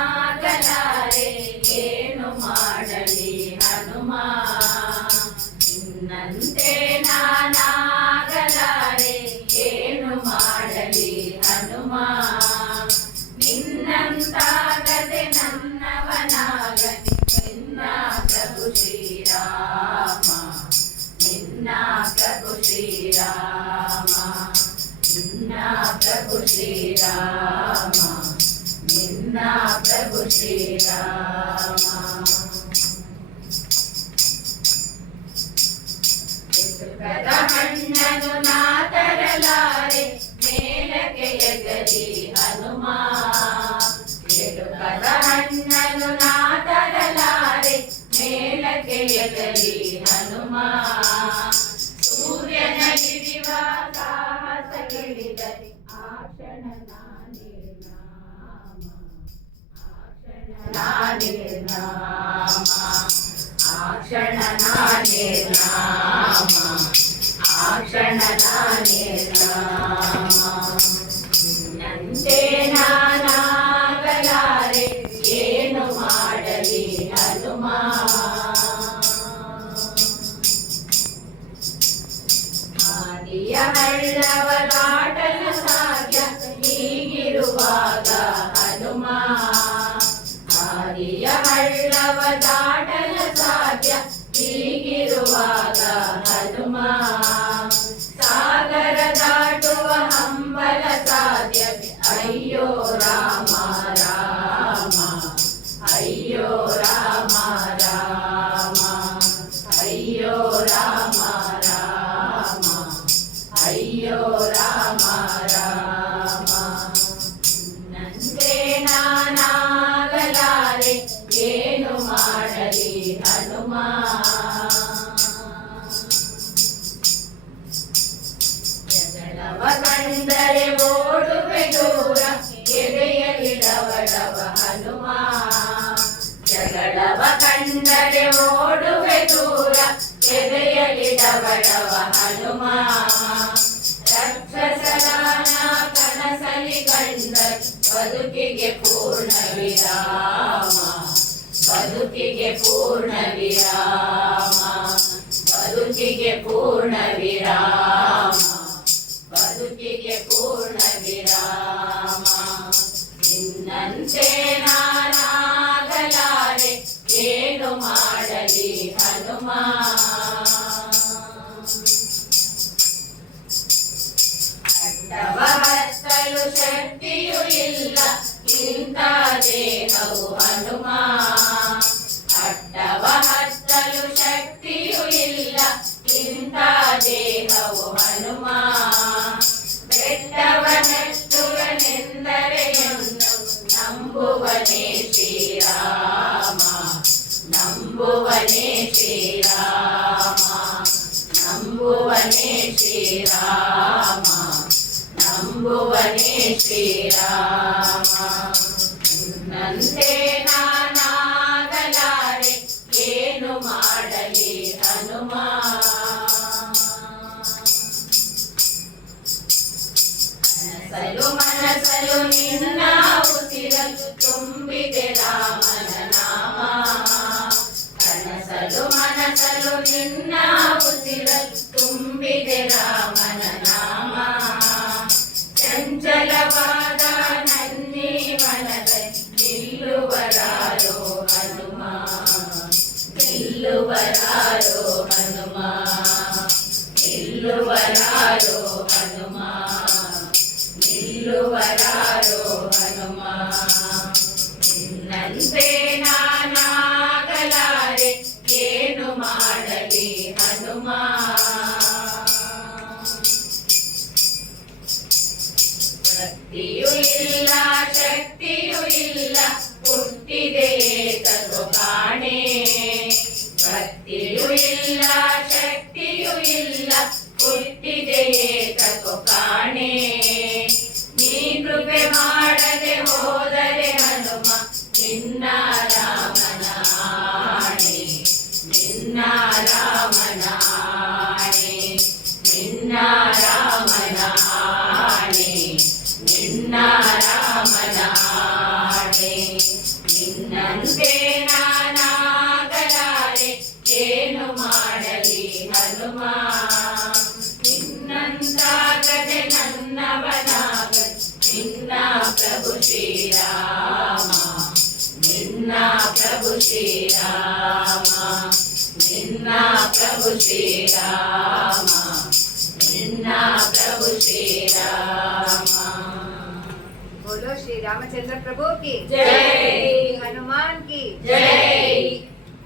ನಾನಾಗಲಾರೆ ಏನು ಮಾಡಲಿ ಹನುಮ ನಿನ್ನಂತೆ ನಾನಾಗಲಾರೆ ಏನು ಮಾಡಲಿ ಹನುಮ ನಿನ್ನಂತಾಗದೆ ನನ್ನವನಾಗದೆ ನಿನ್ನ ಪ್ರಭು ಶ್ರೀರಾಮ ನಿನ್ನ ಪ್ರಭು ಶ್ರೀರಾಮ ನಿನ್ನ ಪ್ರಭು ಶ್ರೀರಾಮ ನಿನ್ನ ಪ್ರಭು ಶ್ರೀರಾಮ ಎದುಕದ ಹಣ್ಣನು ನಾ ತರಲಾರೆ ಮೇಲಕ್ಕೆ ಎಗರಿ ಹನುಮ ಎದುಕದ ಹಣ್ಣನು ನಾ ತರಲಾರೆ ಮೇಲಕ್ಕೆ ಎಗರಿ ಹನುಮ ಸೂರ್ಯನ ಹಿಡಿವ ಸಾಹಸಗಳಿದರೆ ಆ ಕ್ಷಣ ನಾನೇ ನಾಮ ನಾನೇ ನಾಮ ಆ ಕ್ಷಣ ನಾನೇ ನಾಮ ಆ ಕ್ಷಣ ನಾನೇ ನಾಮ ನಿನ್ನಂತೆ ನಾನಾಗಲಾರೆ ಏನು ಮಾಡಲಿ ಹನುಮ ಆದಿಯ ಹಳ್ಳವ ದಾಟಲು ಸಾಧ್ಯ ಹೀಗಿರುವಾಗ ಹನುಮ ಆದಿಯ ಹಳ್ಳವ ದಾಟಲು ಸಾಧ್ಯ ಹೀಗಿರುವಾಗ ಹನುಮ ಸಾಗರ ದಾಟುವ ಹಂಬಲ ಸಾಧ್ಯ ಅಯ್ಯೋ ರಾಮ ರಾಮ ಅಯ್ಯೋ ರಾಮ ರಾಮ ಅಯ್ಯೋ ರಾಮ ರಾಮ ಅಯ್ಯೋ ರಾಮ ರಾಮ ನಿನ್ನಂತೆ ನಾನಾಗಲಾರೆ ಏನು ಮಾಡಲಿ ಹನುಮ ಜಗಳವ ಕಂಡರೆ ಓಡುವೆ ದೂರ ಎದೆಯಲ್ಲಿ ಡವಡವ ಹನುಮ ಜಗಳವ ಕಂಡರೆ ಓಡುವೆ ದೂರ ಎದೆಯಲ್ಲಿ ಡವಡವ ಹನುಮ ರಕ್ಷಸರಾನ ಕನಸಲಿ ಕಂಡ ಬದುಕಿಗೆ ಪೂರ್ಣ ವಿರಾಮ ಬದುಕಿಗೆ ಪೂರ್ಣ ವಿರಾಮ ಬದುಕಿಗೆ ಪೂರ್ಣ ವಿರಾಮ ಬದುಕಿಗೆ ಪೂರ್ಣ ವಿರಾಮ ನಿನ್ನಂತೆ ನಾನಾಗಲಾರೆ ಏನು ಮಾಡಲಿ ಹನುಮ ಅಡ್ಡವ ಹತ್ತಲು ಶಕ್ತಿಯೂ ಇಲ್ಲ ಇಂಥ ದೇಹವು ಹನುಮ ಅಡ್ಡವ ಹತ್ತಲು ಶಕ್ತಿಯೂ ಇಲ್ಲ ಇಂಥ ದೇಹವು ಹನುಮ ಬೆಟ್ಟವನೆತ್ತುವನೆಂದರೆ ಎಂದು ನಂಬುವನೇ ಶ್ರೀರಾಮ ನಂಬುವನೇ ಶ್ರೀರಾಮ ನಂಬುವನೇ ಶ್ರೀರಾಮ ನಂಬುವನೇ ಶ್ರೀರಾಮ ನಿನ್ನಂತೆ ನಾನಾಗಲಾರೆ ಏನು ಮಾಡಲಿ ಹನುಮ ಮನಸಲು ನಿನ್ನ ಉಸಿರಲು ತುಂಬಿದೆ ರಾಮನ ನಾಮ ಕನಸಲು ಮನಸಲು ನಿನ್ನ ಉಸಿರಲು ತುಂಬಿದೆ ರಾಮನ ನಾಮ ಚಂಚಲವಾದ ನನ್ನಿ ಮನದಲ್ಲಿ ನಿಲ್ಲುವರಾರೋ ಹನುಮ ನಿಲ್ಲುವರಾರೋ ಹನುಮ ನಿಲ್ಲುವರಾರೋ ಹನುಮ ನಿಲ್ಲುವರಾರೋ ಹನುಮ ನಿನ್ನಂತೆ ನಾನಾಗಲಾರೆ ಏನು ಮಾಡಲಿ ಹನುಮ ಭಕ್ತಿಯೂ ಇಲ್ಲ ಶಕ್ತಿಯೂ ಇಲ್ಲ ಹುಟ್ಟಿದೆಯೇ ತಗೋ ಕಾಣೆ ಭಕ್ತಿಯೂ ಇಲ್ಲ ಶಕ್ತಿಯೂ ಇಲ್ಲ ಹುಟ್ಟಿದೆಯೇ ತಗೋ ಕಾಣೆ ನೀ ಕೃಪೆ ಮಾಡದೆ ಹೋದರೆ ಹನುಮ ನಿನ್ನ ರಾಮನ ಆಣೆ ನಿನ್ನ ರಾಮನ ಆಣೆ ನಿನ್ನ ರಾಮನ ಆಣೆ ನಿನ್ನ ರಾಮ ರಾಮನಾಣೆ ನಿನ್ನಂತೆ ನಾನಾಗಲಾರೆ ಏನು ಮಾಡಲಿ ಹನುಮ ನಿನ್ನಂತಾಗದೆ ನನ್ನವನಾಗ ನಿನ್ನ ಪ್ರಭು ಶ್ರೀರಾಮ ನಿನ್ನ ಪ್ರಭು ಶ್ರೀರಾಮ ನಿನ್ನ ಪ್ರಭು ಶ್ರೀರಾಮ ನಿನ್ನ ಪ್ರಭು ಶ್ರೀರಾಮ बोलो श्री रामचंद्र प्रभु की जय हनुमान की जय